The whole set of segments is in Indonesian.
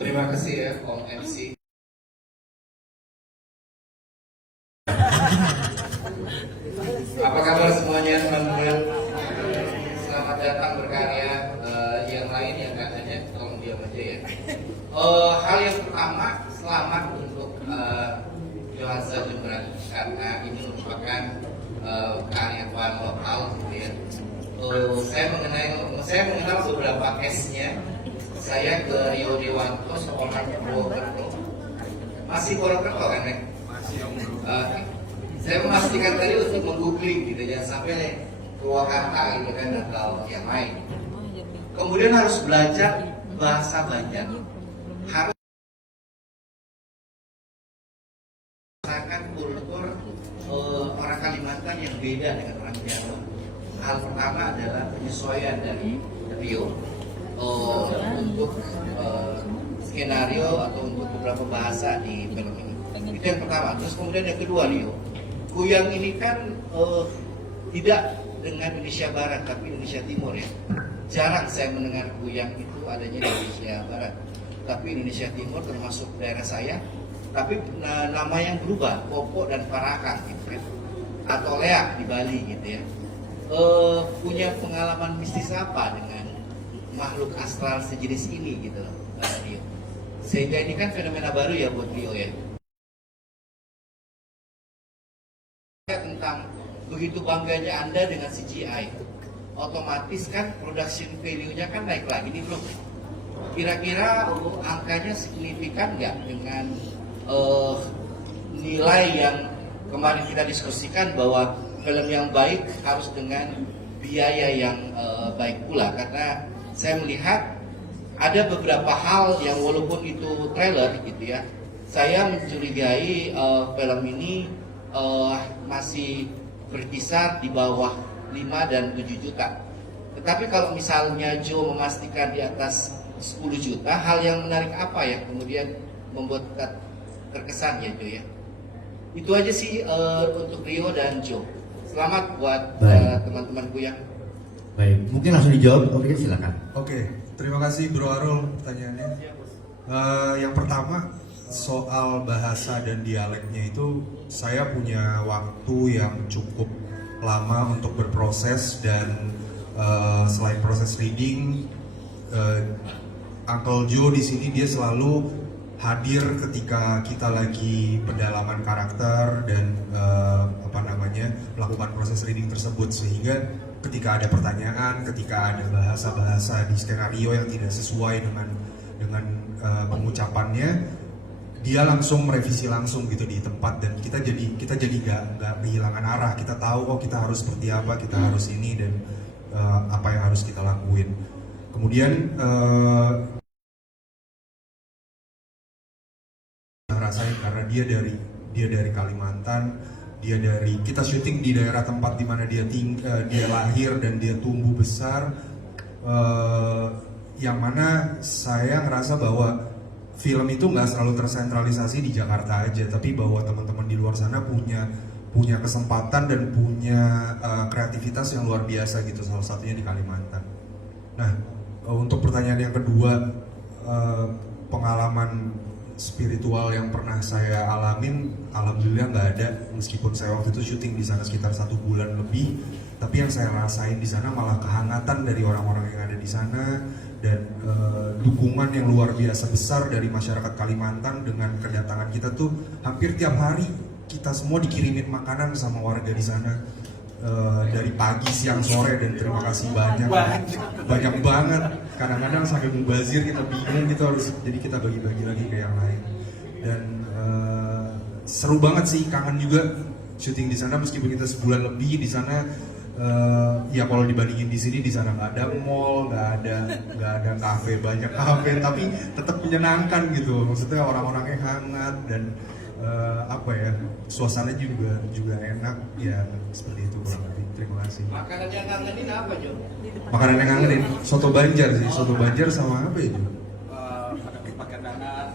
Terima kasih ya Om MC. Apa kabar semuanya teman-teman? Selamat datang berkarya. Yang lain yang katanya tolong diam aja ya. Hal yang pertama, selamat untuk Johansa Jemberan karena ini merupakan kearifan lokal gitu ya. Saya mengenal beberapa case-nya. Saya ke Rio Dewanto sekolahnya Purwokerto. Masih Purwokerto kan, Nek? Masih Om. Saya memastikan tadi untuk menggoogling gitu, jangan sampai Purwakarta gitu kan atau yang lain. Kemudian harus belajar bahasa Banjar. Harus merasakan kultur orang Kalimantan yang beda dengan orang Jawa. Hal pertama adalah penyesuaian dari Rio untuk skenario atau untuk beberapa bahasa di film ini. Itu yang pertama. Terus kemudian yang kedua, Rio, Kuyang ini kan tidak dengan Indonesia Barat tapi Indonesia Timur ya. Jarang saya mendengar Kuyang itu adanya di Indonesia Barat, tapi Indonesia Timur termasuk daerah saya. Tapi nama yang berubah, Popo dan Parakan gitu kan, atau Leak di Bali gitu ya. Punya pengalaman mistis apa dengan makhluk astral sejenis ini gitu loh, Rio. Sehingga ini kan fenomena baru ya buat Rio ya. Tentang begitu bangganya Anda dengan CGI, otomatis kan production value-nya kan naik lagi nih bro. Kira-kira angkanya signifikan nggak dengan nilai yang kemarin kita diskusikan bahwa film yang baik harus dengan biaya yang baik pula, karena saya melihat ada beberapa hal yang walaupun itu trailer gitu ya, saya mencurigai film ini masih berkisar di bawah 5 dan 7 juta. Tetapi kalau misalnya Joe memastikan di atas 10 juta, hal yang menarik apa yang kemudian membuat terkesan ya Joe ya? Itu aja sih untuk Rio dan Joe. Selamat buat teman-temanku yang. Baik, mungkin langsung dijawab. Oke, silakan. Oke, terima kasih Bro Arul pertanyaannya. Yang pertama soal bahasa dan dialeknya itu, saya punya waktu yang cukup lama untuk berproses dan selain proses reading, Uncle Joe di sini dia selalu hadir ketika kita lagi pendalaman karakter dan melakukan proses reading tersebut, sehingga ketika ada pertanyaan, ketika ada bahasa-bahasa di skenario yang tidak sesuai dengan pengucapannya, dia langsung merevisi langsung gitu di tempat, dan kita jadi nggak kehilangan arah. Kita tahu kita harus seperti apa, kita harus ini, dan apa yang harus kita lakuin. Kemudian rasain karena dia dari Kalimantan, kita syuting di daerah tempat di mana dia lahir dan dia tumbuh besar, yang mana saya ngerasa bahwa film itu nggak selalu tersentralisasi di Jakarta aja, tapi bahwa teman-teman di luar sana punya kesempatan dan punya kreativitas yang luar biasa gitu, salah satunya di Kalimantan. Nah, untuk pertanyaan yang kedua, pengalaman spiritual yang pernah saya alamin, alhamdulillah nggak ada. Meskipun saya waktu itu syuting di sana sekitar 1 bulan lebih, tapi yang saya rasain di sana malah kehangatan dari orang-orang yang ada di sana, dan dukungan yang luar biasa besar dari masyarakat Kalimantan. Dengan kedatangan kita tuh hampir tiap hari kita semua dikirimin makanan sama warga di sana, dari pagi, siang, sore, dan terima kasih banyak banget. Kadang-kadang sampai mubazir, kita bingung gitu harus, jadi kita bagi-bagi lagi ke yang lain. Dan seru banget sih, kangen juga syuting di sana meskipun kita sebulan lebih di sana. Ya kalau dibandingin di sini, di sana nggak ada mall, nggak ada kafe, banyak kafe, tapi tetap menyenangkan gitu. Maksudnya orang-orangnya hangat dan suasana juga enak ya, seperti itu kurang lebih. Terima kasih. Makanan yang ngangenin apa Jo? Makanan yang ngangenin soto Banjar sih, soto Banjar sama apa ya Jo?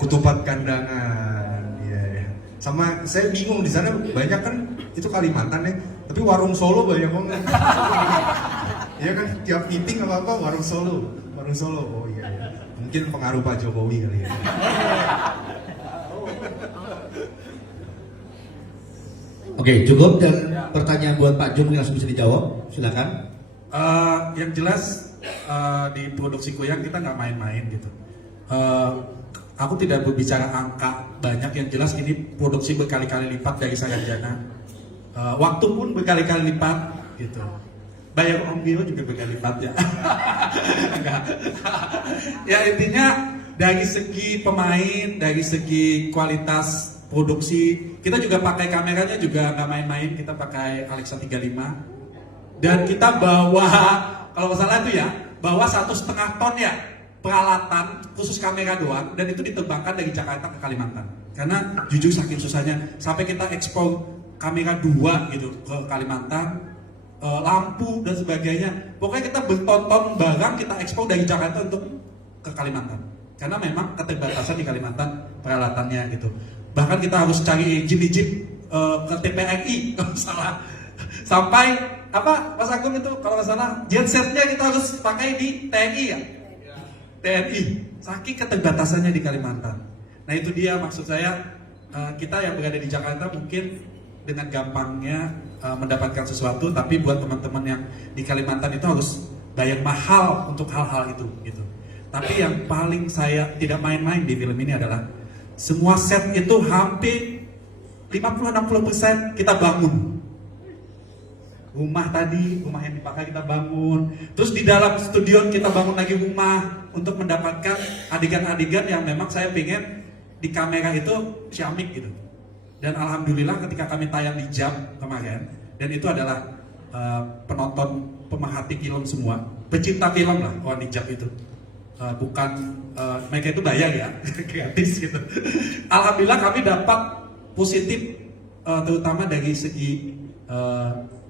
Ketupat kandangan, iya. Sama saya bingung di sana banyak kan itu Kalimantan ya, tapi warung Solo banyak banget. Iya kan, tiap meeting apa warung Solo. Oh iya. Mungkin Mungkin pengaruh Pak Jokowi kali ya. Oke, cukup, dan pertanyaan buat Pak Jun langsung bisa dijawab, silakan. Yang jelas di produksi kuyang kita nggak main-main gitu. Aku tidak berbicara angka banyak, yang jelas ini produksi berkali-kali lipat dari Saranjana. Waktu pun berkali-kali lipat gitu. Bayar ongkir juga berkali lipat ya. Enggak. Ya intinya dari segi pemain, dari segi kualitas produksi, kita juga pakai kameranya juga nggak main-main, kita pakai Alexa 35 dan kita bawa, kalau nggak salah itu ya, bawa 1,5 ton ya peralatan khusus kamera doang, dan itu diterbangkan dari Jakarta ke Kalimantan karena jujur saking susahnya sampai kita ekspor kamera 2 gitu ke Kalimantan, lampu dan sebagainya. Pokoknya kita bertonton barang kita ekspor dari Jakarta untuk ke Kalimantan karena memang keterbatasan di Kalimantan peralatannya gitu. Bahkan kita harus cari izin ke TPRI kalau salah. Sampai apa Mas Agung itu kalau nggak salah gensetnya kita harus pakai di TNI ya. TNI. Saking keterbatasannya di Kalimantan. Nah itu dia maksud saya, kita yang berada di Jakarta mungkin dengan gampangnya mendapatkan sesuatu, tapi buat teman-teman yang di Kalimantan itu harus bayar mahal untuk hal-hal itu gitu. Tapi yang paling saya tidak main-main di film ini adalah semua set itu hampir 50-60% kita bangun. Rumah tadi, rumah yang dipakai kita bangun. Terus di dalam studio kita bangun lagi rumah untuk mendapatkan adegan-adegan yang memang saya pengen di kamera itu ciamik gitu. Dan alhamdulillah ketika kami tayang di Jam kemarin, dan itu adalah penonton pemerhati film semua, pecinta film lah orang di Jam itu. Bukan mereka itu bayar ya, gratis gitu. Alhamdulillah kami dapat positif, terutama dari segi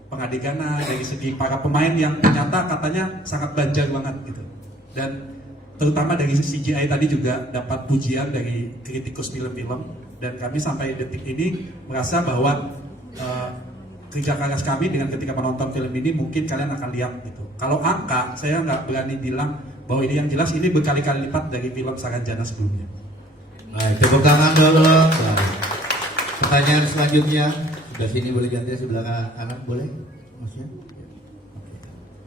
pengadeganan, dari segi para pemain yang ternyata katanya sangat banjar banget gitu. Dan terutama dari CGI tadi juga dapat pujian dari kritikus film-film, dan kami sampai detik ini merasa bahwa kerja keras kami dengan ketika menonton film ini mungkin kalian akan lihat gitu. Kalau angka saya nggak berani bilang bahwa ini, yang jelas ini berkali-kali lipat dari film Saranjana sebelumnya. Baik, tepuk tangan dulu. Baik. Pertanyaan selanjutnya, sebelah sini boleh ganti, sebelah kanan boleh, maksudnya.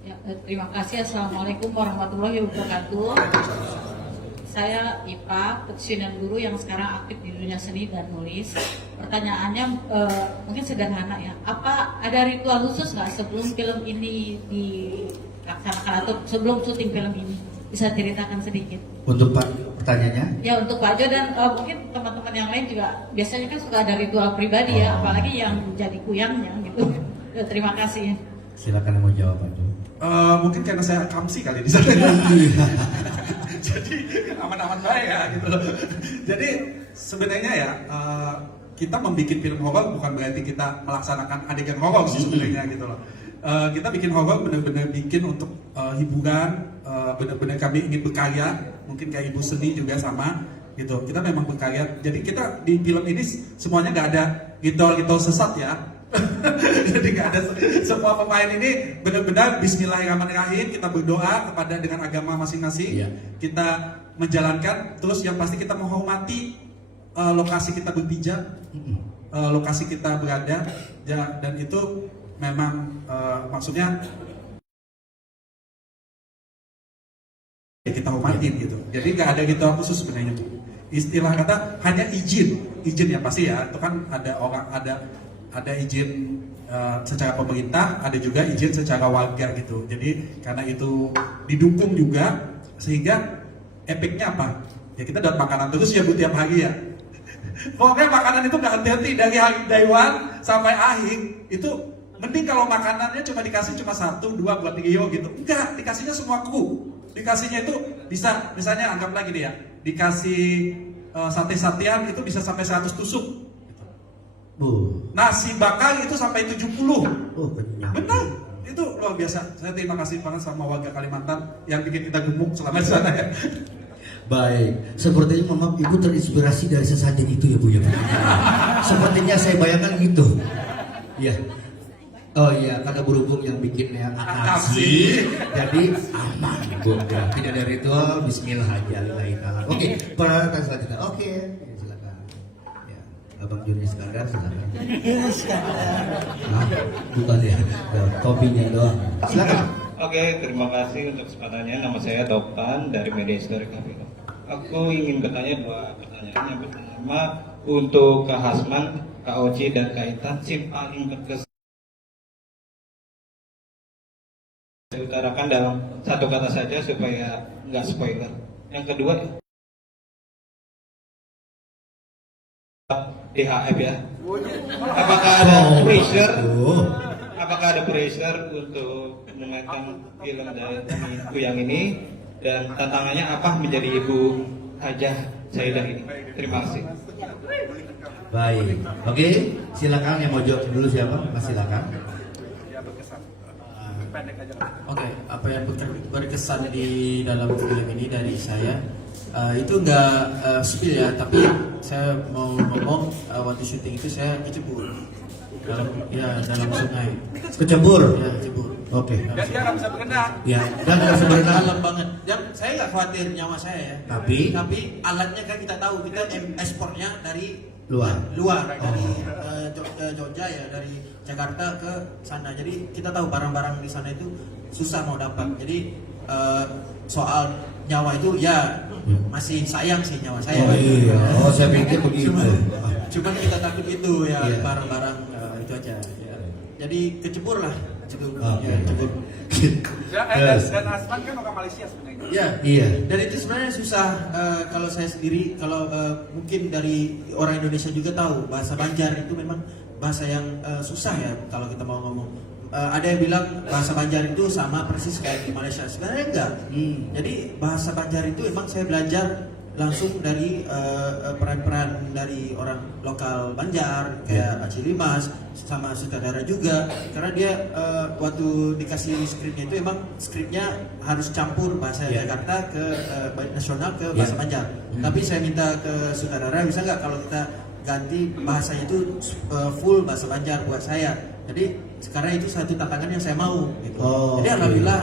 Ya, terima kasih. Assalamualaikum warahmatullahi wabarakatuh. Saya Ipa, pensiunan guru yang sekarang aktif di dunia seni dan nulis. Pertanyaannya mungkin sederhana ya. Apa ada ritual khusus nggak sebelum film ini dilaksanakan atau sebelum syuting film ini? Bisa ceritakan sedikit. Untuk Pak, pertanyaannya? Ya untuk Pak Jo dan mungkin teman-teman yang lain juga biasanya kan suka ada ritual pribadi ya, apalagi yang jadi kuyangnya gitu. Ya, terima kasih. Silakan yang mau jawab Pak Jo. Mungkin karena saya kamsi kali di sana. Jadi aman-aman baik ya gitu. Jadi sebenarnya ya kita membuat film horor bukan berarti kita melaksanakan adegan horor sih sebenarnya gitu loh. Kita bikin horor benar-benar bikin untuk hiburan, benar-benar kami ingin berkarya, mungkin kayak Ibu Seni juga sama gitu. Kita memang berkarya. Jadi kita di film ini semuanya nggak ada ritual sesat ya. Jadi nggak ada, semua pemain ini benar-benar Bismillahirrahmanirrahim, kita berdoa kepada dengan agama masing-masing, Iya. kita menjalankan, terus yang pasti kita menghormati lokasi kita berpijak, lokasi kita berada, dan itu memang maksudnya ya kita hormatin gitu. Jadi nggak ada ritual khusus sebenarnya. Istilah kata hanya izin ya pasti ya, itu kan ada izin secara pemerintah, ada juga izin secara warga gitu. Jadi karena itu didukung juga, sehingga efeknya apa? Ya kita dapat makanan terus ya bu tiap hari ya. Pokoknya makanan itu nggak henti-henti dari hari Daiwan sampai akhir. Itu mending kalau makanannya cuma dikasih cuma 1, 2 buat Rio gitu. Enggak, dikasihnya semua kru. Dikasihnya itu bisa, misalnya anggap lagi nih ya, dikasih sate-satean itu bisa sampai 100 tusuk. Nasi bakar itu sampai 70. Kenyang. Benar, itu luar biasa. Saya terima kasih banget sama warga Kalimantan yang bikin kita gemuk selama di sana ya. Baik, sepertinya Mama Ibu terinspirasi dari sesajen itu ya Bu ya. Sepertinya saya bayangkan gitu. Ya. Oh iya, karena berhubung yang bikinnya Akapsi, jadi aman. Bukan. Tidak ada ritual, bismillah aja, lillahi ta'ala. Oke, pertanyaan selanjutnya. Oke, silakan. Ya, Abang Joni Iskandar, silakan. Nah, bukan ya, kopinya doang. Silakan. Oke, terima kasih untuk kesempatannya. Nama saya Topan dari Media Histori Kapilo. Aku ingin bertanya dua pertanyaan. Yang pertama, untuk Kak Hasman, Kak Oci, dan Kak Intan, scene paling berkesan diutarakan dalam satu kata saja supaya nggak spoiler. Yang kedua, DHF ya. Apakah ada pressure? Apakah ada pressure untuk memainkan film dari yang ini, dan tantangannya apa menjadi ibu Hajah Saidah ini? Terima kasih. Baik, oke, silakan yang mau jawab dulu siapa? Mas silakan. Oke, apa yang berkesan di dalam film ini dari saya itu nggak spill ya, tapi saya mau ngomong waktu syuting itu saya kecebur dalam sungai. Kecebur. Ya, kecebur. Oke. Dan dia nggak bisa berenang. Ya, dan nggak bisa berenang. Dalam banget. Dan saya nggak khawatir nyawa saya ya. Tapi alatnya kan kita tahu, kita ekspornya dari luar dari Jogja ya, dari Jakarta ke sana. Jadi kita tahu barang-barang di sana itu susah mau dapat. Jadi soal nyawa itu ya masih sayang sih nyawa saya. Oh iya, oh saya pikir begitu. Cuman kita takut itu ya, Iya. barang-barang itu aja. Ya. Jadi kecebur lah. Kecebur. Oke. Ya, kecebur. Dan Asman kan orang Malaysia sebenarnya. Ya, Iya. dan itu sebenarnya susah kalau saya sendiri, kalau mungkin dari orang Indonesia juga tahu bahasa Banjar itu memang bahasa yang susah ya kalau kita mau ngomong. Ada yang bilang bahasa Banjar itu sama persis kayak di Malaysia. Sebenarnya enggak. Jadi bahasa Banjar itu emang saya belajar langsung dari peran-peran dari orang lokal Banjar kayak Aci Limas sama sutradara juga, karena dia waktu dikasih skripnya itu emang skripnya harus campur bahasa Jakarta ke nasional ke bahasa Banjar. Tapi saya minta ke sutradara, bisa nggak kalau kita ganti bahasanya itu full bahasa Banjar buat saya. Jadi sekarang itu satu tantangan yang saya mau gitu. Jadi alhamdulillah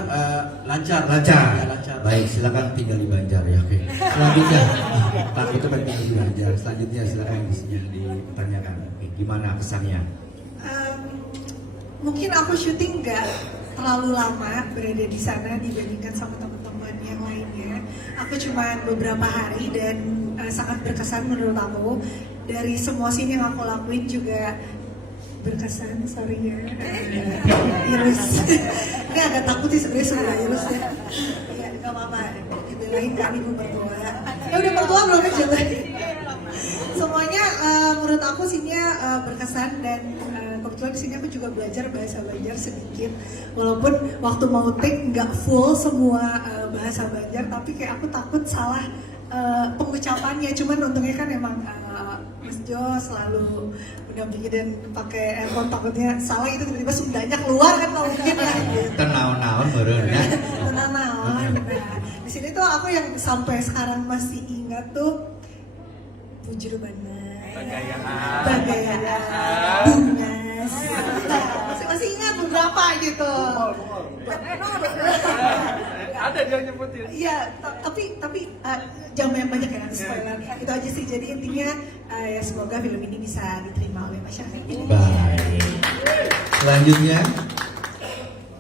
lancar. Ya, lancar. Baik, silakan tinggal di Banjar ya. Oke. Selanjutnya, Pak itu kan tinggal di Banjar. Selanjutnya silakan yang ditanyakan. Oke, gimana kesannya? Mungkin aku syuting nggak terlalu lama berada di sana dibandingkan sama teman-teman yang lainnya. Aku cuma beberapa hari dan sangat berkesan menurut aku. Dari semua scene yang aku lakuin juga berkesan, sorry ya. Irus. Ini agak takut sih sebenarnya sama Irus ya. Iya, nggak apa-apa. Dibelain kali ibu mertua. Ya udah mertua belum aja tadi. Semuanya menurut aku scene-nya berkesan, dan kebetulan di sini aku juga belajar bahasa Banjar sedikit. Walaupun waktu mau take nggak full semua bahasa Banjar, tapi kayak aku takut salah pengucapannya. Cuman untungnya kan emang Mas Jo selalu mendampingi dan pakai earphone, takutnya salah itu tiba-tiba Sundanya keluar kan, nggak mungkin ya. Tenaon-naon meureun ya. Tenaon. Nah, di sini tuh aku yang sampai sekarang masih ingat tuh bujur bener, bagayaan, bungas. Masih ingat beberapa gitu. Ada dia nyebutin. Iya, tapi jangan banyak ya spoiler. Itu aja sih. Jadi intinya ya semoga film ini bisa diterima oleh masyarakat Indonesia. Baik. Selanjutnya,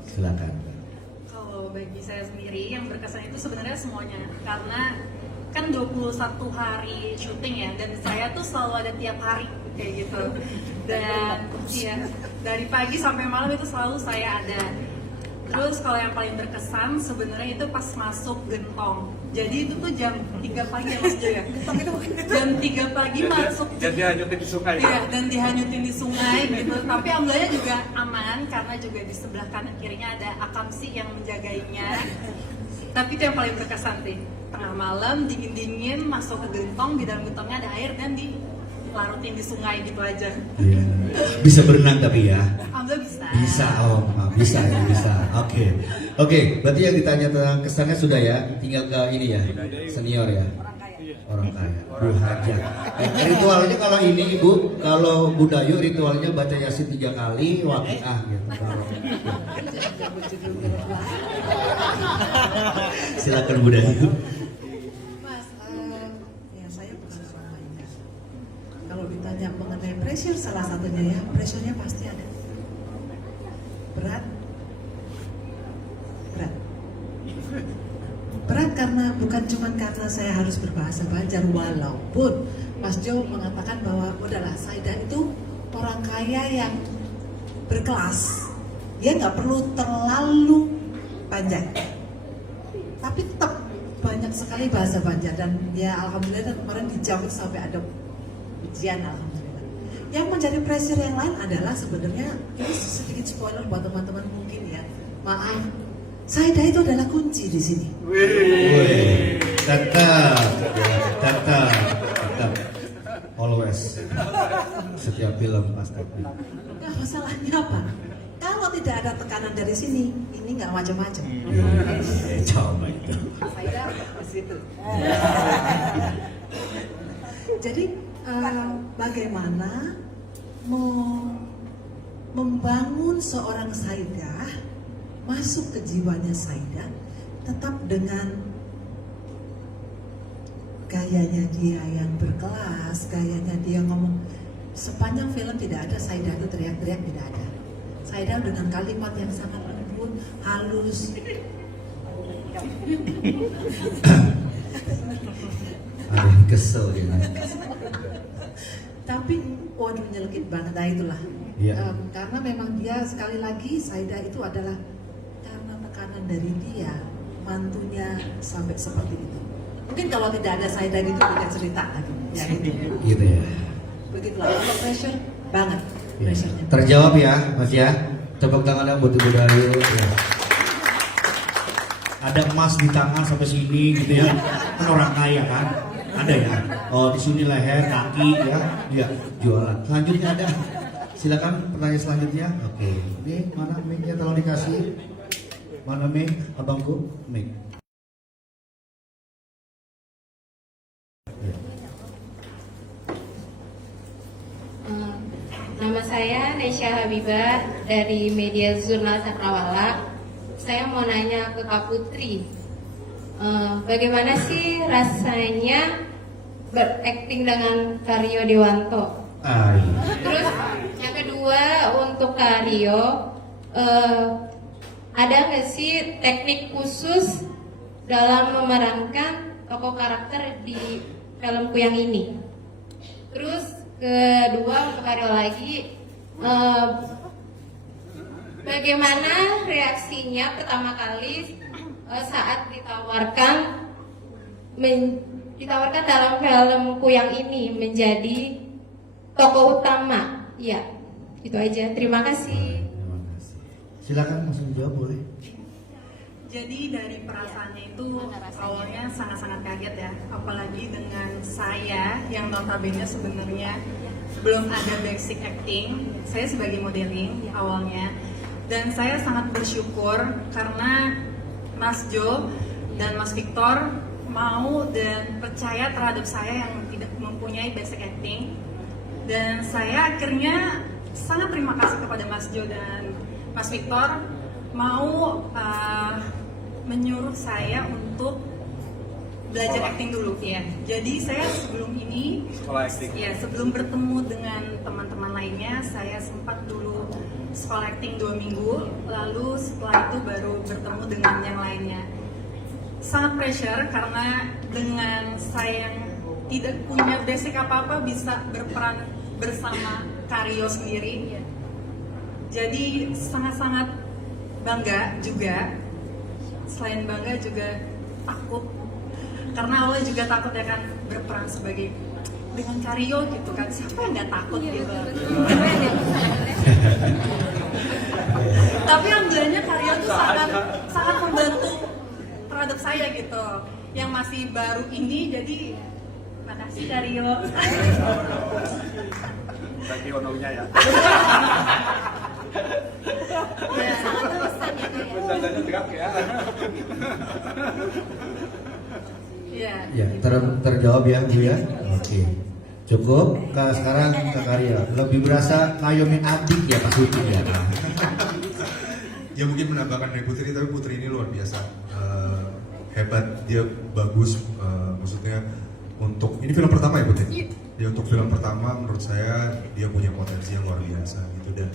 silakan. Kalau bagi saya sendiri yang berkesan itu sebenarnya semuanya, karena kan 21 hari syuting ya, dan saya tuh selalu ada tiap hari kayak gitu, dan ya dari pagi sampai malam itu selalu saya ada. Terus kalau yang paling berkesan sebenarnya itu pas masuk Gentong. Jadi itu tuh jam 3 pagi ya Mas Jo ya. Jam 3 pagi masuk. Dan dihanyutin di sungai. Iya, dan dihanyutin di sungai gitu. Tapi alhamdulillah juga aman, karena juga di sebelah kanan kirinya ada Akamsi yang menjagainya. Tapi itu yang paling berkesan sih. Tengah malam dingin-dingin masuk ke Gentong, di dalam gentongnya ada air dan dilarutin di sungai gitu aja. Iya. Bisa berenang tapi ya. Alhamdulillah bisa. Bisa, oh bisa ya bisa. Oke, berarti yang ditanya tentang kesannya sudah ya. Tinggal ke ini ya, senior ya. orang kaya, Bu Hajat. Ritualnya kalau ini Ibu, kalau Budayu ritualnya baca Yasin 3 kali, Waqiah gitu. Silakan Budayu. Mas, ya saya bukan suamanya. Kalau ditanya mengenai pressure, salah satunya ya, pressure-nya pasti ada. Berat. Berat karena bukan cuma karena saya harus berbahasa Banjar, walaupun Mas Jo mengatakan bahwa udahlah Saida itu orang kaya yang berkelas, dia nggak perlu terlalu panjang, tapi tetap banyak sekali bahasa Banjar dan ya alhamdulillah kemarin dijamin sampai ada ujian alhamdulillah. Yang menjadi pressure yang lain adalah sebenarnya ini sedikit spoiler buat teman-teman mungkin ya, maaf. Saida itu adalah kunci di sini. Tetap. Always. Setiap film pasti. Nah, masalahnya apa? Kalau tidak ada tekanan dari sini, ini nggak macam-macam. Coba itu. Saida di situ. Jadi bagaimana membangun seorang Saida masuk ke jiwanya Saida, tetap dengan gayanya dia yang berkelas, gayanya dia ngomong. Sepanjang film tidak ada Saida itu teriak-teriak, tidak ada. Saida dengan kalimat yang sangat lembut, halus. Ada yang kesel ya. Tapi menyelekit banget, nah itulah. Iya. Karena memang dia sekali lagi Saida itu adalah karena tekanan dari dia, mantunya sampai seperti itu. Mungkin kalau tidak ada Saida gitu tidak cerita lagi. Ya gitu. Gitu ya. Begitulah. Kalau pressure banget, Ya. pressure-nya. Terjawab ya, Mas ya. Tepuk tangannya buat Ibu Dayu. Ya. Ada emas di tangan sampai sini gitu ya. Kan orang kaya kan? Ada ya. Oh, di sini leher, kaki ya. Iya, jualan. Selanjutnya ada. Silakan pertanyaan selanjutnya. Oke. Ini mana mic-nya tolong dikasih. Mana mic? Abangku, mic. Nama saya Nesya Habibah dari media Jurnal Cakrawala. Saya mau nanya ke Kak Putri, bagaimana sih rasanya berakting dengan Karyo Dewanto? Terus yang kedua untuk Karyo, ada nggak sih teknik khusus dalam memerankan tokoh karakter di filmku yang ini? Terus kedua untuk Karyo lagi, bagaimana reaksinya pertama kali saat ditawarkan dalam filmku yang ini menjadi tokoh utama? Ya, itu aja. Terima kasih. Silakan langsung jawab boleh. Jadi dari perasaannya itu awalnya sangat-sangat kaget ya, apalagi dengan saya yang notabene sebenarnya belum ada basic acting, saya sebagai modeling awalnya, dan saya sangat bersyukur karena Mas Jo dan Mas Victor mau dan percaya terhadap saya yang tidak mempunyai basic acting, dan saya akhirnya sangat terima kasih kepada Mas Jo dan Mas Victor mau menyuruh saya untuk belajar acting dulu ya. Jadi saya sebelum ini, ya sebelum bertemu dengan teman-teman lainnya, saya sempat dulu sekolah acting 2 minggu, lalu setelah itu baru bertemu dengan yang lainnya. Sangat pressure karena dengan saya yang tidak punya basic apa-apa bisa berperan bersama Karyo sendiri. Jadi sangat-sangat bangga juga. Selain bangga juga takut, karena awalnya juga takut ya kan berperan sebagai dengan Karyo gitu kan, siapa yang nggak takut gitu. Tapi alhamdulillahnya Karyo tuh sangat membantu terhadap saya gitu, yang masih baru ini. Jadi makasih Karyo. Bagi honornya ya. Ya, sangat terkesan ya, Kak, ya. Bercandanya tegak ya. Iya. Ya, terjawab ya Bu ya. Oke. Cukup. Sekarang ke Karya. Lebih berasa ngayomin adik ya pas syuting ya. Ya mungkin menambahkan dari Putri, tapi Putri ini luar biasa. Hebat, dia bagus. Maksudnya untuk ini film pertama ya Putri. Dia untuk film pertama menurut saya dia punya potensi yang luar biasa gitu, dan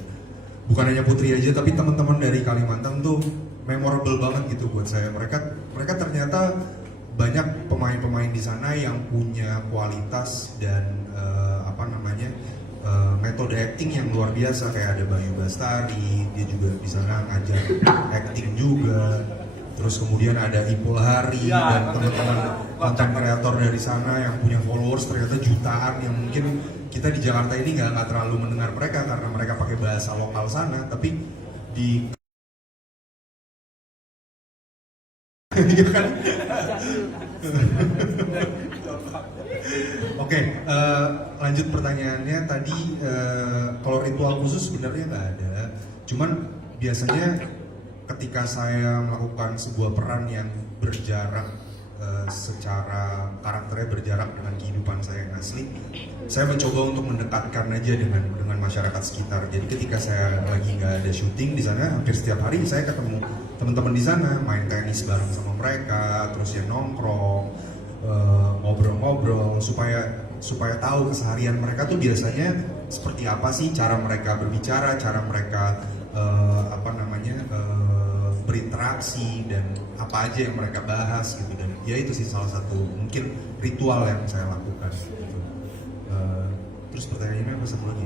bukan hanya Putri aja tapi teman-teman dari Kalimantan tuh memorable banget gitu buat saya. Mereka ternyata banyak pemain-pemain di sana yang punya kualitas dan metode acting yang luar biasa. Kayak ada Bayu Bastari, dia juga di sana ngajar acting juga. Terus kemudian ada Ipul Hari dan teman-teman konten kreator dari sana yang punya followers ternyata jutaan, yang mungkin kita di Jakarta ini nggak terlalu mendengar mereka karena mereka pakai bahasa lokal sana, tapi di iya kan? Oke, lanjut pertanyaannya tadi. Kalau ritual khusus sebenarnya nggak ada, cuman biasanya ketika saya melakukan sebuah peran yang berjarak, secara karakternya berjarak dengan kehidupan saya yang asli, saya mencoba untuk mendekatkan aja dengan masyarakat sekitar. Jadi ketika saya lagi nggak ada syuting di sana, hampir setiap hari saya ketemu teman-teman di sana, main tenis bareng sama mereka, terus ya nongkrong, ngobrol-ngobrol supaya tahu keseharian mereka tuh biasanya seperti apa sih, cara mereka berbicara, cara mereka berinteraksi, dan apa aja yang mereka bahas gitu. Dan ya itu sih salah satu mungkin ritual yang saya lakukan gitu. Terus pertanyaannya apa satu lagi?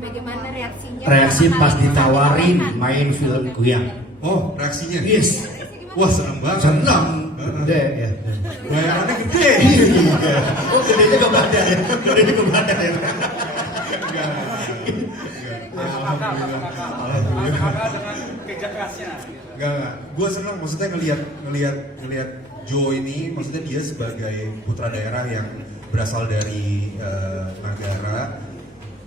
Bagaimana reaksinya? Reaksi pas ditawarin main film Kuyang. Oh, reaksinya? Yes. Wah, senang banget. Senang. Gede ya. Bayarannya gede. Oh, gedenya ke badan ya. Gedenya ke badan ya. Apakah dengan kerja kerasnya? Enggak. Gue senang, maksudnya ngelihat Joe ini, maksudnya dia sebagai putra daerah yang berasal dari negara,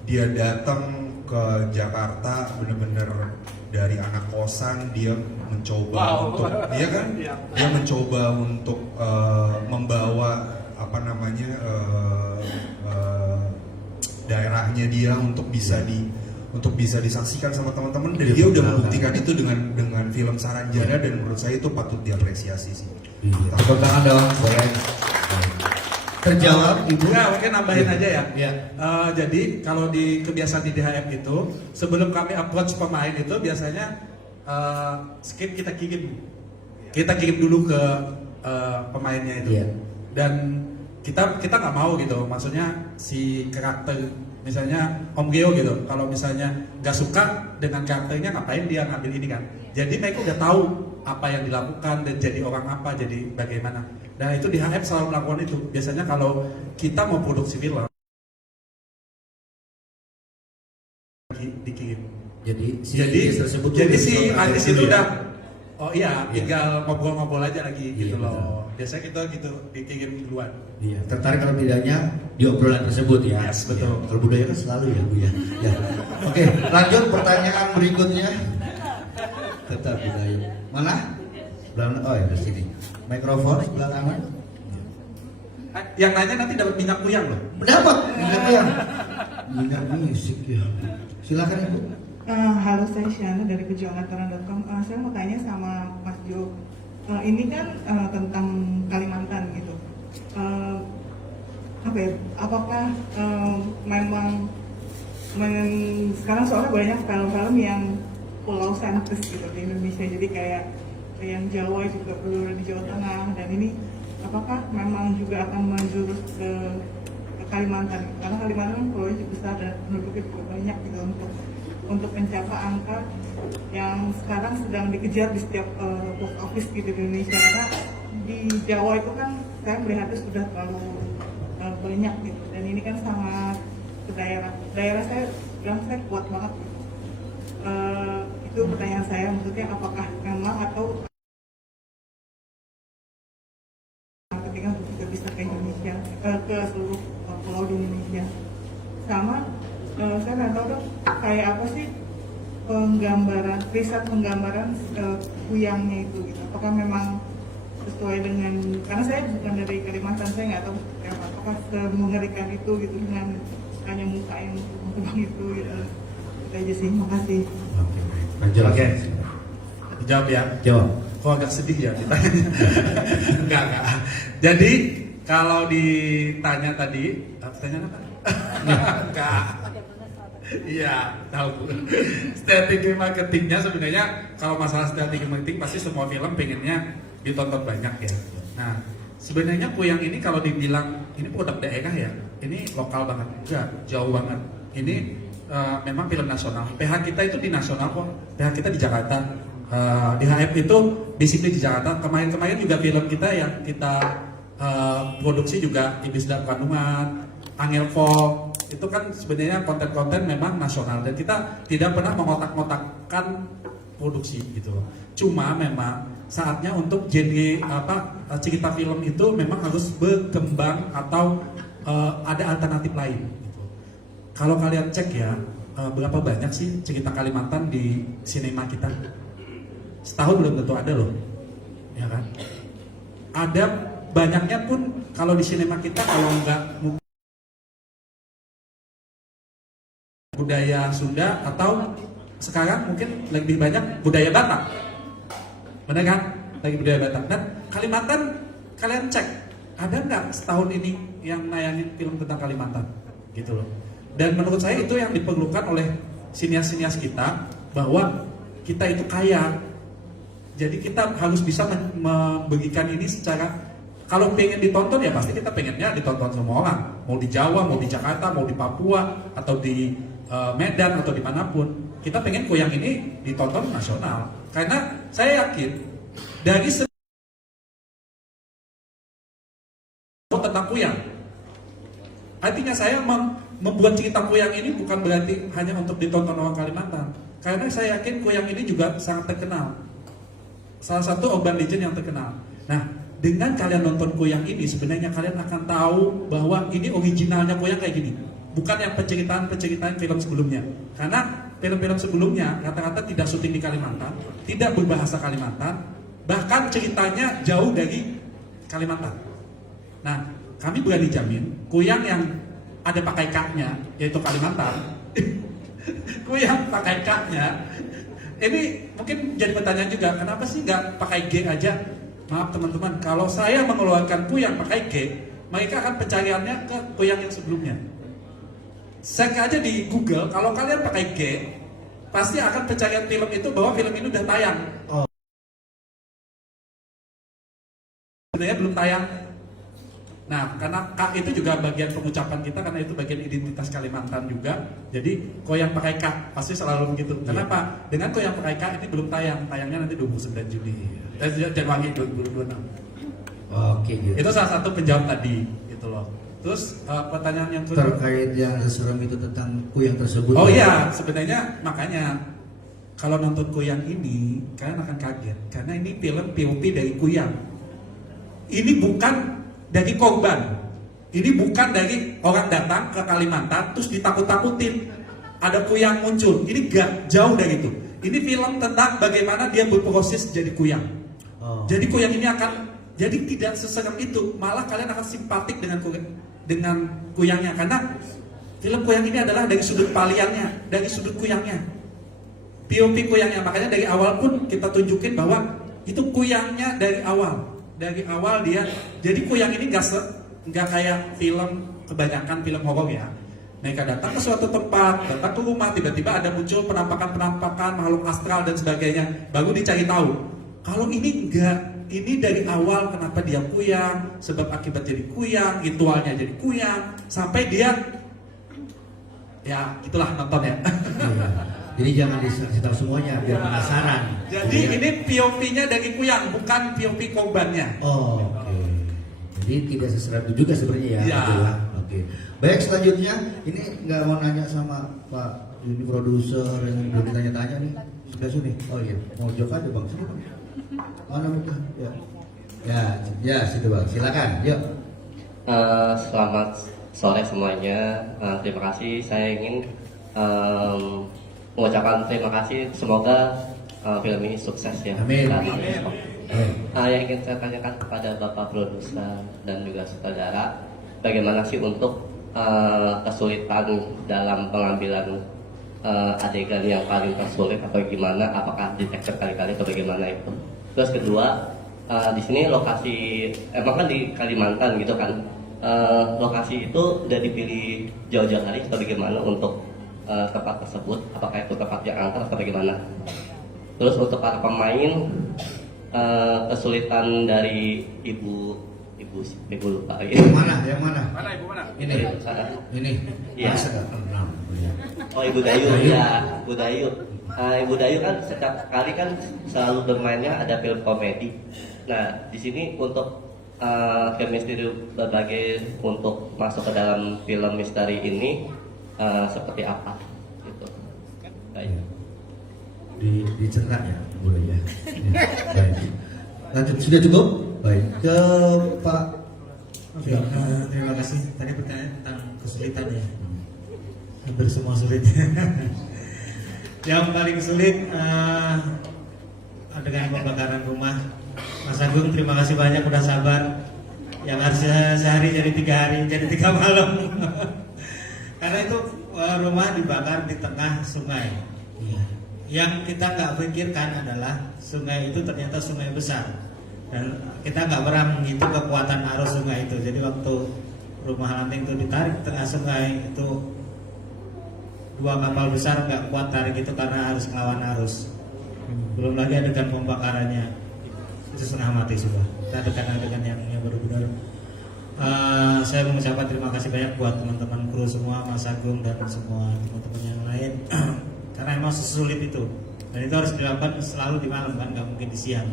dia datang ke Jakarta bener-bener dari anak kosan, dia mencoba dia mencoba untuk membawa daerahnya dia untuk bisa disaksikan sama teman-teman, dan dia udah membuktikan itu dengan film Saranjana, dan menurut saya itu patut diapresiasi sih. Tepuk tangan dong, boleh. Terjawab Ibu? Ya, mungkin nambahin aja ya. Ya. Jadi kalau di kebiasaan di DHM itu, sebelum kami approach pemain itu biasanya script kita kirim dulu ke pemainnya itu. Iya. Dan kita nggak mau gitu, maksudnya si karakter misalnya Om Geo gitu, kalau misalnya nggak suka dengan karakternya, ngapain dia ngambil ini kan. Jadi mereka udah tahu apa yang dilakukan dan jadi orang apa, jadi bagaimana. Nah itu di HM selalu melakukan itu. Biasanya kalau kita mau produksi film dikirim. Jadi si artis itu udah, oh iya, tinggal ngobrol-ngobrol aja lagi gitu loh. Biasanya kita gitu dikirim duluan. Iya, tertarik kalau tidaknya di obrolan tersebut ya. Yes, betul. Ya, kalau budaya kan selalu ya Bu ya. Ya. Oke, lanjut pertanyaan berikutnya. Tetap budaya. Mana? Oh ya, di sini. Mikrofon sebelah kanan. Yang nanya nanti dapat minyak kuyang loh. Dapat minyak kuyang. Minyak musik ya. Silakan Ibu. Halo, saya Syana dari pejuangantoran.com. Saya mau tanya sama Mas Jo. Ini kan tentang Kalimantan gitu. Apakah memang sekarang soalnya banyak film-film yang pulau sentris gitu di Indonesia, jadi kayak yang Jawa juga perlu di Jawa Tengah, dan ini apakah memang juga akan menjurus ke Kalimantan, karena Kalimantan kan pulaunya juga besar dan penduduknya juga banyak gitu, untuk mencapai angka yang sekarang sedang dikejar di setiap box office gitu di Indonesia. Karena di Jawa itu kan saya melihatnya sudah terlalu banyak gitu, dan ini kan sangat ke daerah saya bilang saya kuat banget gitu. Itu pertanyaan saya, maksudnya apakah memang atau ketika juga bisa ke Indonesia, ke seluruh pulau di Indonesia. Sama saya nggak tahu dong kayak apa sih riset penggambaran kuyangnya itu gitu. Apakah memang sesuai dengan, karena saya bukan dari Kalimantan, saya nggak tahu apakah mengerikan itu gitu dengan hanya muka yang terbang itu gitu. Itu aja sih, makasih. Oke, lanjut. Oke. Jawab ya. Jawab. Kok agak sedih ya ditanya? Enggak. Jadi kalau ditanya tadi, pertanyaan apa? Enggak. Iya, tahu. Strategi marketingnya sebenarnya kalau masalah strategi marketing pasti semua film pengennya ditonton banyak ya. Nah, sebenarnya Kuyang ini kalau dibilang ini produk daerah ya, ini lokal banget, enggak, jauh banget. Ini memang film nasional. PH kita itu di nasional kok. PH kita di Jakarta. Di HF itu basically di Jakarta. Kemarin juga film kita yang kita produksi juga Iblis dan Kandungan, Angel Folk, itu kan sebenarnya konten-konten memang nasional dan kita tidak pernah mengotak-ngotakkan produksi gitu loh. Cuma memang saatnya untuk genre cerita film itu memang harus berkembang atau ada alternatif lain gitu. Kalau kalian cek ya, berapa banyak sih cerita Kalimantan di sinema kita? Setahun belum tentu ada loh, ya kan? Ada banyaknya pun kalau di sinema kita kalau nggak budaya Sunda atau sekarang mungkin lebih banyak budaya Batak, benar kan? Lagi budaya Batak. Dan Kalimantan kalian cek ada nggak setahun ini yang nayangin film tentang Kalimantan, gitu loh. Dan menurut saya itu yang diperlukan oleh sinias-sinias kita bahwa kita itu kaya. Jadi kita harus bisa membagikan ini secara, kalau pengen ditonton ya pasti kita pengennya ditonton semua orang. Mau di Jawa, mau di Jakarta, mau di Papua, atau di Medan, atau dimanapun. Kita pengen Kuyang ini ditonton nasional. Karena saya yakin dari tentang Kuyang. Artinya saya membuat cerita Kuyang ini bukan berarti hanya untuk ditonton orang Kalimantan. Karena saya yakin Kuyang ini juga sangat terkenal. Salah satu urban legend yang terkenal. Nah, dengan kalian nonton Kuyang ini, sebenarnya kalian akan tahu bahwa ini originalnya Kuyang kayak gini. Bukan yang penceritaan film sebelumnya. Karena film-film sebelumnya rata-rata tidak syuting di Kalimantan, tidak berbahasa Kalimantan, bahkan ceritanya jauh dari Kalimantan. Nah, kami berani jamin, Kuyang yang ada pakai K-nya, yaitu Kalimantan, Kuyang pakai K-nya, ini mungkin jadi pertanyaan juga, kenapa sih nggak pakai G aja? Maaf teman-teman, kalau saya mengeluarkan Kuyang pakai G, mereka akan pencariannya ke Kuyang yang sebelumnya. Cek aja di Google, kalau kalian pakai G, pasti akan pencarian film itu bahwa film ini udah tayang. Sebenarnya belum tayang. Nah, karena K itu juga bagian pengucapan kita, karena itu bagian identitas Kalimantan juga. Jadi, Kuyang pakai K, pasti selalu begitu. Kenapa? Dengan Kuyang pakai K ini belum tayang. Tayangnya nanti 29 Juni. Januari 2026. Oke, gitu. Itu salah satu penjawab tadi, gitu loh. Terus pertanyaan yang kedua terkait yang seserem itu tentang Kuyang tersebut. Oh iya, sebenarnya makanya kalau nonton Kuyang ini kalian akan kaget karena ini film POV dari Kuyang. Ini bukan dari korban. Ini bukan dari orang datang ke Kalimantan terus ditakut-takutin ada Kuyang muncul. Ini gak jauh dari itu. Ini film tentang bagaimana dia berproses jadi Kuyang. Jadi Kuyang ini akan jadi tidak seserem itu, malah kalian akan simpatik dengan Kuyangnya karena film Kuyang ini adalah dari sudut paliannya, dari sudut Kuyangnya, POV Kuyangnya. Makanya dari awal pun kita tunjukin bahwa itu Kuyangnya dari awal dia. Jadi Kuyang ini nggak kayak film kebanyakan film horor ya. Mereka datang ke suatu tempat, datang ke rumah, tiba-tiba ada muncul penampakan makhluk astral dan sebagainya, baru dicari tahu. Kalau ini enggak. Ini dari awal kenapa dia Kuyang, sebab akibat jadi Kuyang, ritualnya jadi Kuyang, sampai dia, ya itulah nonton ya. Jadi jangan dikasih tahu semuanya, biar penasaran. Jadi ini POV-nya dari Kuyang, bukan POV korbannya. Oh, oke. Jadi tidak seserem itu juga sebenarnya ya. Ya. Oke. Baik, selanjutnya ini nggak mau nanya sama Pak ini produser yang belum ditanya-tanya nih. Sudah sini. Oh iya, mau jawab aja Bang. Sini Bang. Mana muka? Ya, situ Bang. Silakan. Yuk. Selamat sore semuanya. Terima kasih. Saya ingin mengucapkan terima kasih. Semoga film ini sukses ya. Amin. Dan Yang ingin saya tanyakan kepada Bapak produser dan juga sutradara, bagaimana sih untuk kesulitan dalam pengambilan adegan yang paling tersulit atau gimana? Apakah detektif kali-kali atau bagaimana itu? Terus kedua, di sini lokasi emang kan di Kalimantan gitu kan? Lokasi itu udah dipilih jauh-jauh hari atau bagaimana untuk tempat tersebut? Apakah itu tempat yang angker atau bagaimana? Terus untuk para pemain, kesulitan dari ibu lupa lagi. Yang mana? Mana ibu mana? Ini. Iya. Oh, Ibu Dayu, ya, Ibu Dayu. Ibu Dayu kan setiap kali kan selalu bermainnya ada film komedi. Nah, di sini untuk film misteri berbagai untuk masuk ke dalam film misteri ini seperti apa? Gitu. Baik. Dicerna ya, boleh ya. Baik. Lanjut, sudah cukup? Baik. Ke Pak. Oke, terima kasih. Tadi pertanyaan tentang kesulitan ya. Hampir semua sulit. Yang paling sulit adegan pembakaran rumah. Mas Agung, terima kasih banyak udah sabar. Yang harusnya sehari jadi 3 hari, jadi 3 malam. Karena itu rumah dibakar di tengah sungai. Yang kita nggak pikirkan adalah sungai itu ternyata sungai besar. Dan kita nggak pernah menghitung kekuatan arus sungai itu. Jadi waktu rumah Lanting itu ditarik ke tengah sungai itu 2 kapal besar nggak kuat tarik itu karena harus melawan arus. Belum lagi adegan pembakarannya itu setengah mati sudah. Adegan-adegan yang benar-benar. Saya mengucapkan terima kasih banyak buat teman-teman kru semua, Mas Agung dan semua teman-teman yang lain. Karena emang sesulit itu. Dan itu harus dilakukan selalu di malam kan, nggak mungkin di siang.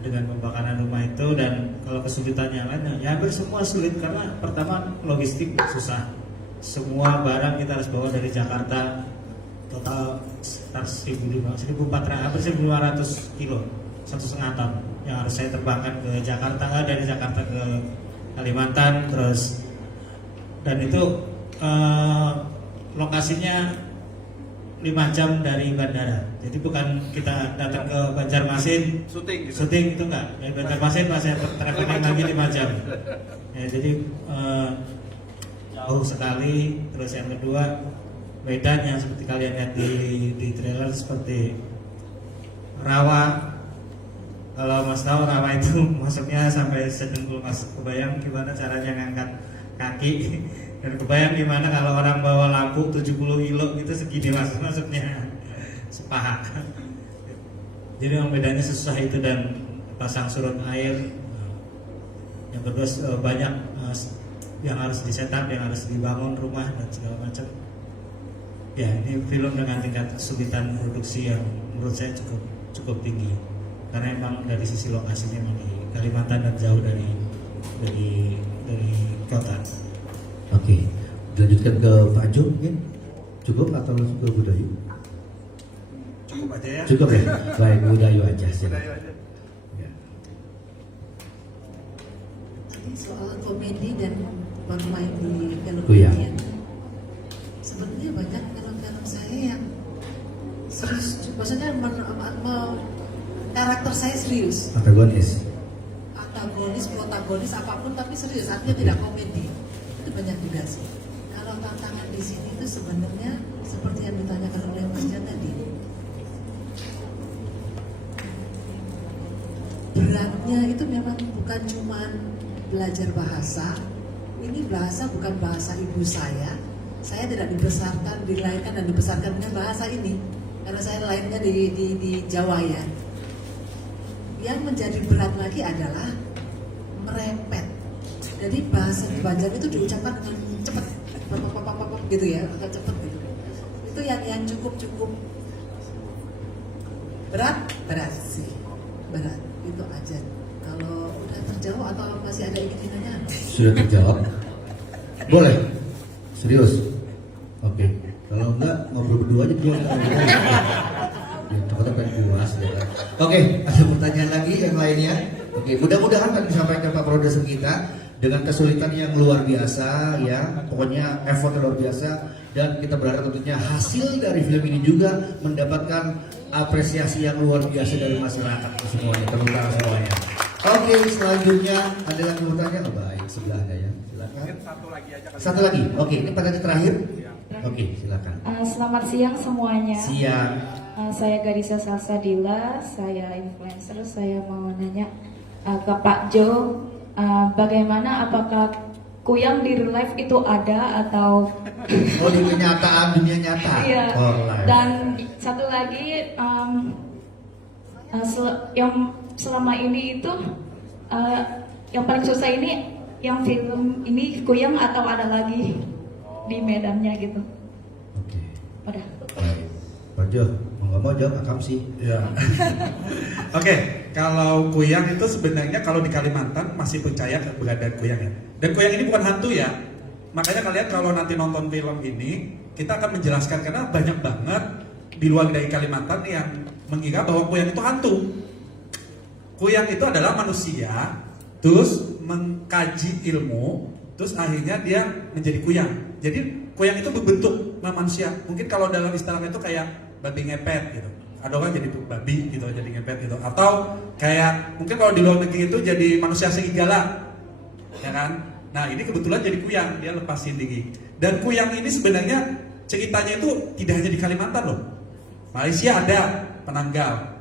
Dengan pembakaran rumah itu, dan kalau kesulitannya lain ya hampir semua sulit karena pertama logistik susah. Semua barang kita harus bawa dari Jakarta, total sekitar 1.500 kilo, 1,5 ton yang harus saya terbangkan ke Jakarta, dari Jakarta ke Kalimantan, terus dan itu lokasinya 5 jam dari bandara. Jadi bukan kita datang ke Banjarmasin syuting itu enggak. Dari Banjarmasin masih traveling lagi 5 jam. Ya, jadi jauh sekali. Terus yang kedua medan yang seperti kalian lihat di trailer seperti rawa. Kalau Mas tahu rawa itu masuknya sampai sedengkul, Mas. Kebayang gimana caranya ngangkat kaki. Dan kebayang gimana kalau orang bawa lampu 70 kilo itu segini masuknya sepaha. Jadi memang bedanya susah itu, dan pasang surut air. Yang kedua banyak yang harus disetup, yang harus dibangun rumah dan segala macam. Ya, ini film dengan tingkat kesulitan produksi yang menurut saya cukup tinggi. Karena memang dari sisi lokasinya memang di Kalimantan dan jauh dari kota. Oke, dilanjutkan ke Pak Jo mungkin. Cukup atau langsung ke Budayu? Cukup aja ya. Cukup ya. Baik, Budayu aja. Ya. Tadi soal komedi dan bermain di film Kuyang. Sebenarnya banyak film-film saya yang serius. Maksudnya karakter saya serius. Antagonis, protagonis apapun tapi serius. Artinya tidak komedi. Itu banyak juga sih. Kalau tantangan di sini itu sebenarnya seperti yang ditanyakan oleh Mas Jan tadi. Beratnya itu memang bukan cuma belajar bahasa. Ini bahasa bukan bahasa ibu saya. Saya tidak dibesarkan, dilahirkan dan dibesarkan dengan bahasa ini. Karena saya lahirnya di Jawa ya. Yang menjadi berat lagi adalah merepet. Jadi bahasa di Banjar itu diucapkan dengan cepat, gitu ya, agak cepat gitu. Itu yang cukup berat sih, berat itu aja. Kalau udah terjawab atau masih ada inginannya? sudah terjawab. Boleh, serius. Oke, kalau enggak ngobrol berdua aja dulu. Ya, tempatnya pengen puas ya kan. Oke, ada pertanyaan lagi yang lainnya. Oke, mudah-mudahan tadi disampaikan Pak Produser kita dengan kesulitan yang luar biasa ya, pokoknya effort yang luar biasa, dan kita berharap tentunya hasil dari film ini juga mendapatkan apresiasi yang luar biasa dari masyarakat semuanya, tepuk tangan semuanya. Oke, selanjutnya ada yang mau tanya? Oh, baik, sebelahnya ya, silakan. Satu lagi aja kali. Satu lagi, oke, ini pertanyaan terakhir. Oke, silakan. Selamat siang semuanya. Siang. Saya Gadisa Salsadila, saya influencer. Saya mau nanya ke Pak Jo, bagaimana, apakah kuyang di real life itu ada atau? Oh, di kenyataan, dunia nyata. Iya. Oh, live. Dan satu lagi, yang selama ini itu yang paling susah ini yang film ini kuyang atau ada lagi di medannya gitu? Udah. Pak Jo, mau nggak mau jawab Akam sih. Ya. Oke, kalau kuyang itu sebenarnya kalau di Kalimantan masih percaya keberadaan kuyang ya. Dan kuyang ini bukan hantu ya. Makanya kalian kalau nanti nonton film ini, kita akan menjelaskan karena banyak banget di luar dari Kalimantan yang mengira bahwa kuyang itu hantu. Kuyang itu adalah manusia, terus mengkaji ilmu, terus akhirnya dia menjadi kuyang. Jadi kuyang itu berbentuk manusia. Mungkin kalau dalam istilahnya itu kayak babi ngepet gitu. Ada orang jadi babi gitu, jadi ngepet gitu. Atau kayak mungkin kalau di luar negeri itu jadi manusia serigala, ya kan? Nah ini kebetulan jadi kuyang, dia lepasin diri. Dan kuyang ini sebenarnya ceritanya itu tidak hanya di Kalimantan loh. Malaysia ada penanggal.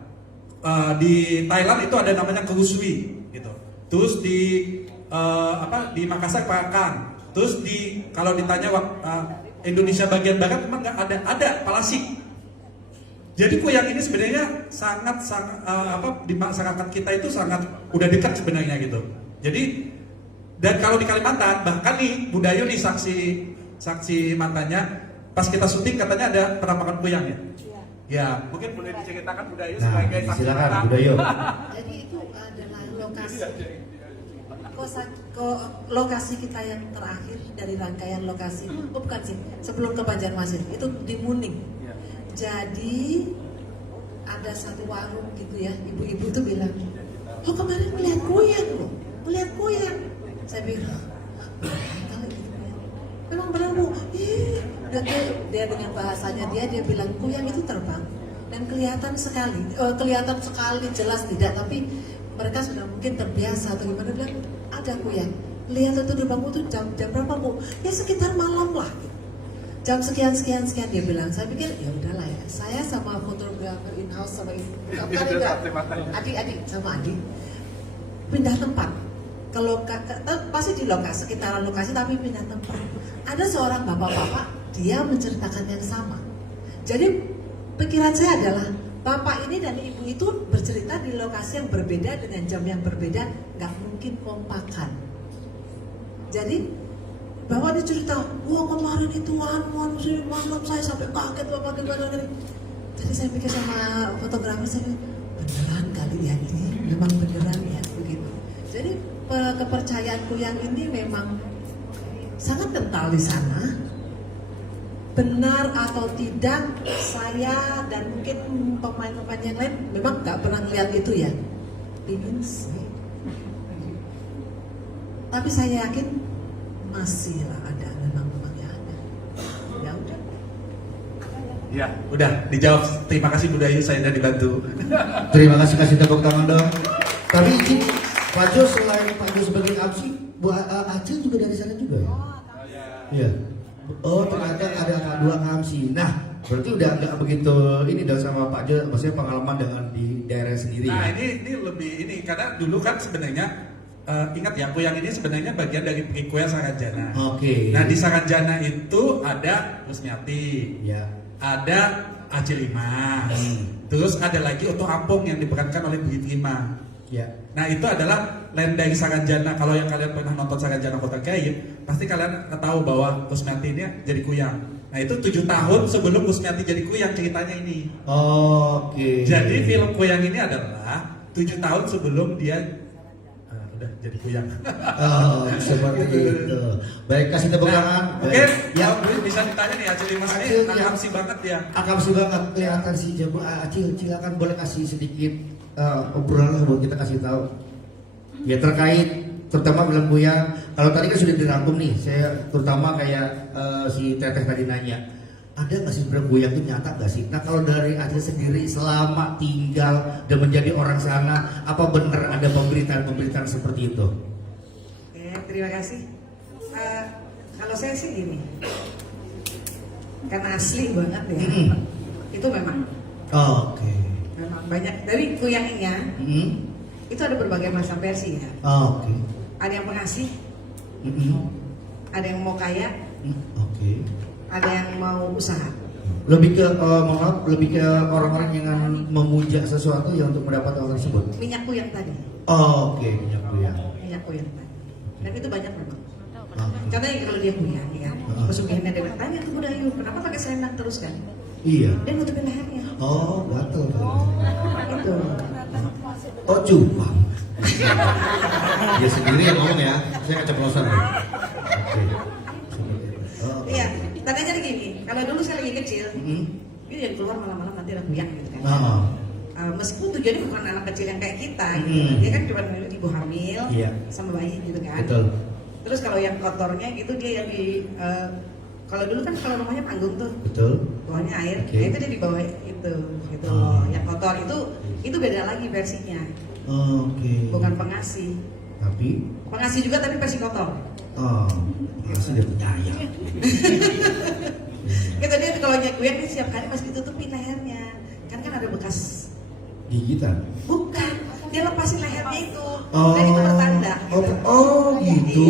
Di Thailand itu ada namanya Kerusui gitu. Terus di di Makassar Pakang. Terus kalau ditanya Indonesia bagian barat memang nggak ada Palasik. Jadi kuyang ini sebenarnya sangat di masyarakat kita itu sangat udah dekat sebenarnya gitu. Jadi dan kalau di Kalimantan bahkan nih Budayo nih saksi mantannya pas kita syuting katanya ada penampakan kuyang ya. Ya, Mungkin boleh diceritakan Budayo Nah, sebagai saksi silakan mata. Budayo. Jadi itu adalah lokasi kita yang terakhir dari rangkaian lokasi. Oh bukan sih, sebelum ke Banjarmasin itu di Muning. Jadi ada satu warung gitu ya, ibu-ibu tuh bilang, oh kemarin melihat kuyang loh, melihat kuyang. Saya bilang, memang benar bu, dan dia dengan bahasanya dia bilang kuyang itu terbang dan kelihatan sekali jelas tidak, tapi mereka sudah mungkin terbiasa atau gimana, bilang ada kuyang, lihat itu di bangku tuh jam berapa bu? Ya sekitar malam lah. Jam sekian dia bilang. Saya pikir ya udahlah ya. Saya sama fotografer in-house sama adik sama adik pindah tempat. Kalau pasti di lokasi sekitaran lokasi tapi pindah tempat. Ada seorang bapak-bapak dia menceritakan yang sama. Jadi pikiran saya adalah bapak ini dan ibu itu bercerita di lokasi yang berbeda dengan jam yang berbeda, nggak mungkin kompakan. Jadi bahwa dia cerita, wah kemarin itu malam saya sampai kaget bapak gimana. Jadi saya pikir sama fotografer, saya pikir, beneran kali ya ini, memang beneran ya begitu. Jadi kepercayaan kuyang ini memang sangat kental di sana. Benar atau tidak, saya dan mungkin pemain-pemain yang lain memang nggak pernah lihat itu ya. Ingin sih. Tapi saya yakin masih lah ada, memang ya ada. Ya udah. Ya, udah dijawab. Terima kasih Budayo, saya sudah dibantu. Terima kasih, kasih tepuk tangan dong. Tapi ini Pak Jo, selain Pak Jo sebagai MC, Bu Acil juga dari sana juga ya? Iya. Oh ternyata ada dua MC. Nah berarti udah nggak begitu ini dong sama Pak Jo, maksudnya pengalaman dengan di daerah sendiri. Nah ya? ini lebih ini karena dulu kan sebenarnya ingat ya, kuyang ini sebenarnya bagian dari Kuyang Saranjana. Oke. Nah di Saranjana itu ada Rusmiati, ya. Ada Acil Imas, terus ada lagi Oto Ampong yang diperankan oleh Bu Itrima. Ya. Nah itu adalah lain dari Saranjana. Kalau yang kalian pernah nonton Saranjana Kota Gaib, pasti kalian tahu bahwa Rusmiati ini jadi kuyang. Nah itu 7 tahun sebelum Rusmiati jadi kuyang ceritanya ini. Oke. Jadi film Kuyang ini adalah 7 tahun sebelum dia udah jadi kuyang. Oh, seperti itu. Baik, kasih tepuk tangan. Oke, ya bisa ditanya nih Acil Imas ini akamsi banget ya. Akamsi banget kelihatan sih. Coba Acil, silakan boleh kasih sedikit obrolan buat kita kasih tahu. Ya terkait terutama film Kuyang. Kalau tadi kan sudah dirangkum nih, saya terutama kayak si Teteh tadi nanya, ada nggak sih sebenarnya Kuyang itu nyata nggak sih? Nah kalau dari Aceh sendiri selama tinggal dan menjadi orang sana, apa benar ada pemberitaan seperti itu? Oke, terima kasih. Kalau saya sih gini, karena asli banget ya, itu memang. Oke. Memang banyak dari Kuyangnya. Itu ada berbagai macam versi ya. Oke. Ada yang pengasih, ada yang mau kaya, Oke. ada yang mau usaha. Lebih ke mohon maaf, lebih ke orang-orang yang memuja sesuatu yang untuk mendapat hal tersebut. Minyak Kuyang tadi. Oke, minyak Kuyang. Minyak Kuyang tadi. Dan itu banyak memang. Karena kalau dia Kuyang ya, pesugihannya dia tanya ke Budayu, kenapa pakai selendang terus kan? Iya. Dia nutupin lehernya. Oh, gatel. Itu. Oh, cupang. Dia sendiri yang ngomong ya, saya keceplosan. Oke. Iya, tandanya gini, kalau dulu saya lagi kecil, dia jadi keluar malam-malam nanti ada Kuyang gitu kan. Meskipun tujuannya bukan anak kecil yang kayak kita, gitu. Dia kan cuma ibu hamil sama bayi gitu kan. Betul. Terus kalau yang kotornya gitu dia yang di kalau dulu kan kalau rumahnya panggung tuh, betul, bawahnya air, nah itu dia di bawah itu, gitu. Yang kotor itu beda lagi versinya. Oke. Bukan pengasih. Tapi pengasih juga tapi versi kotor. Oh, pengasih dia percaya. Gitu dia kalau Kuyang ini setiap kali pasti ditutupin lehernya, kan ada bekas gigitan. Bukan, dia lepasin lehernya itu. Dan itu pertanda. Gitu.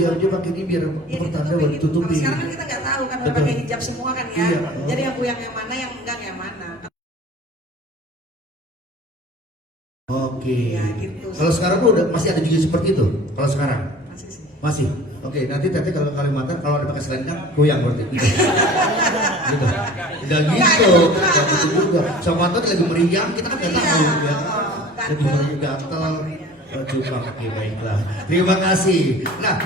Iya, dia pakai ini biar pertanda buat ditutupin. Sekarang kan kita nggak tahu kan orang pakai hijab semua kan ya. Iya. Jadi yang Kuyang yang mana, yang enggak yang mana. Oke. Ya, gitu. Kalau sekarang tuh masih ada juga seperti itu. Kalau sekarang? Masih sih. Masih. Oke, nanti Teteh kalau Kalimantan kalau ada pakai selendang Kuyang berarti. Gitu. Udah gitu. Gitu juga. Sama tuh lagi meriang, kita kan nggak tahu ya. Lagi meriang gatel. Cupang. Oke, baiklah. Terima kasih. Nah,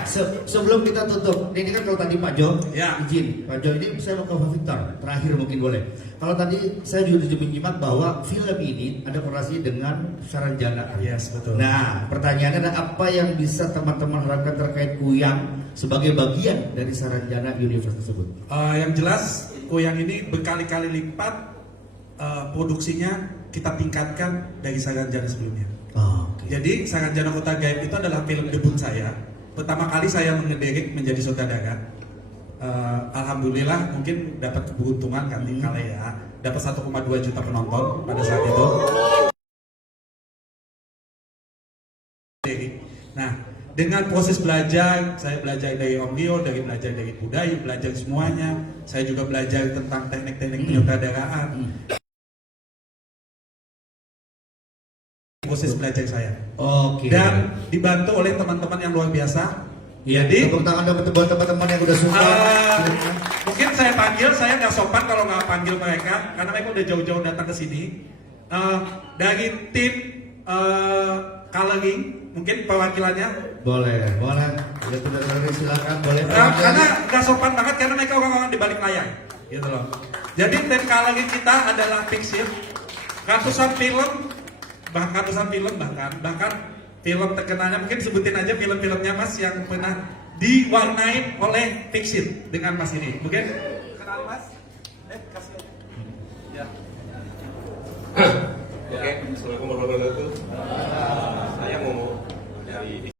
sebelum kita tutup, ini kan kalau tadi Pak Jo, izin Pak Jo, ini saya mau ke Pak Victor. Terakhir mungkin boleh. Kalau tadi saya juga sudah menyimak bahwa film ini ada korelasi dengan Saranjana. Yes, betul. Nah, pertanyaannya adalah apa yang bisa teman-teman harapkan terkait Kuyang sebagai bagian dari Saranjana Universe tersebut? Yang jelas Kuyang ini berkali-kali lipat produksinya kita tingkatkan dari Saranjana sebelumnya. Jadi Saranjana Kota Gaib itu adalah film debut saya. Pertama kali saya mengederik menjadi sutradara. Alhamdulillah mungkin dapat keberuntungan kan kali ya. Dapat 1,2 juta penonton pada saat itu. Nah, dengan proses belajar, saya belajar dari Om Rio, belajar dari Budayu, belajar semuanya. Saya juga belajar tentang teknik-teknik penyutradaraan. Proses belajar saya. Oke. Dan dibantu oleh teman-teman yang luar biasa. Jadi tepuk tangan dong buat teman-teman yang udah suka. Mungkin saya panggil, saya nggak sopan kalau nggak panggil mereka, karena mereka udah jauh-jauh datang ke sini. Dari tim coloring, mungkin perwakilannya. Boleh. Silakan boleh. Karena nggak sopan banget, karena mereka orang-orang di balik layar, gitu loh. Jadi tim coloring kita adalah Pixie, ratusan film bahkan film terkenalnya, mungkin sebutin aja film-filmnya Mas yang pernah diwarnai oleh Pixie dengan Mas ini, mungkin kenal Mas? Kasih. Ya. Oke, Assalamualaikum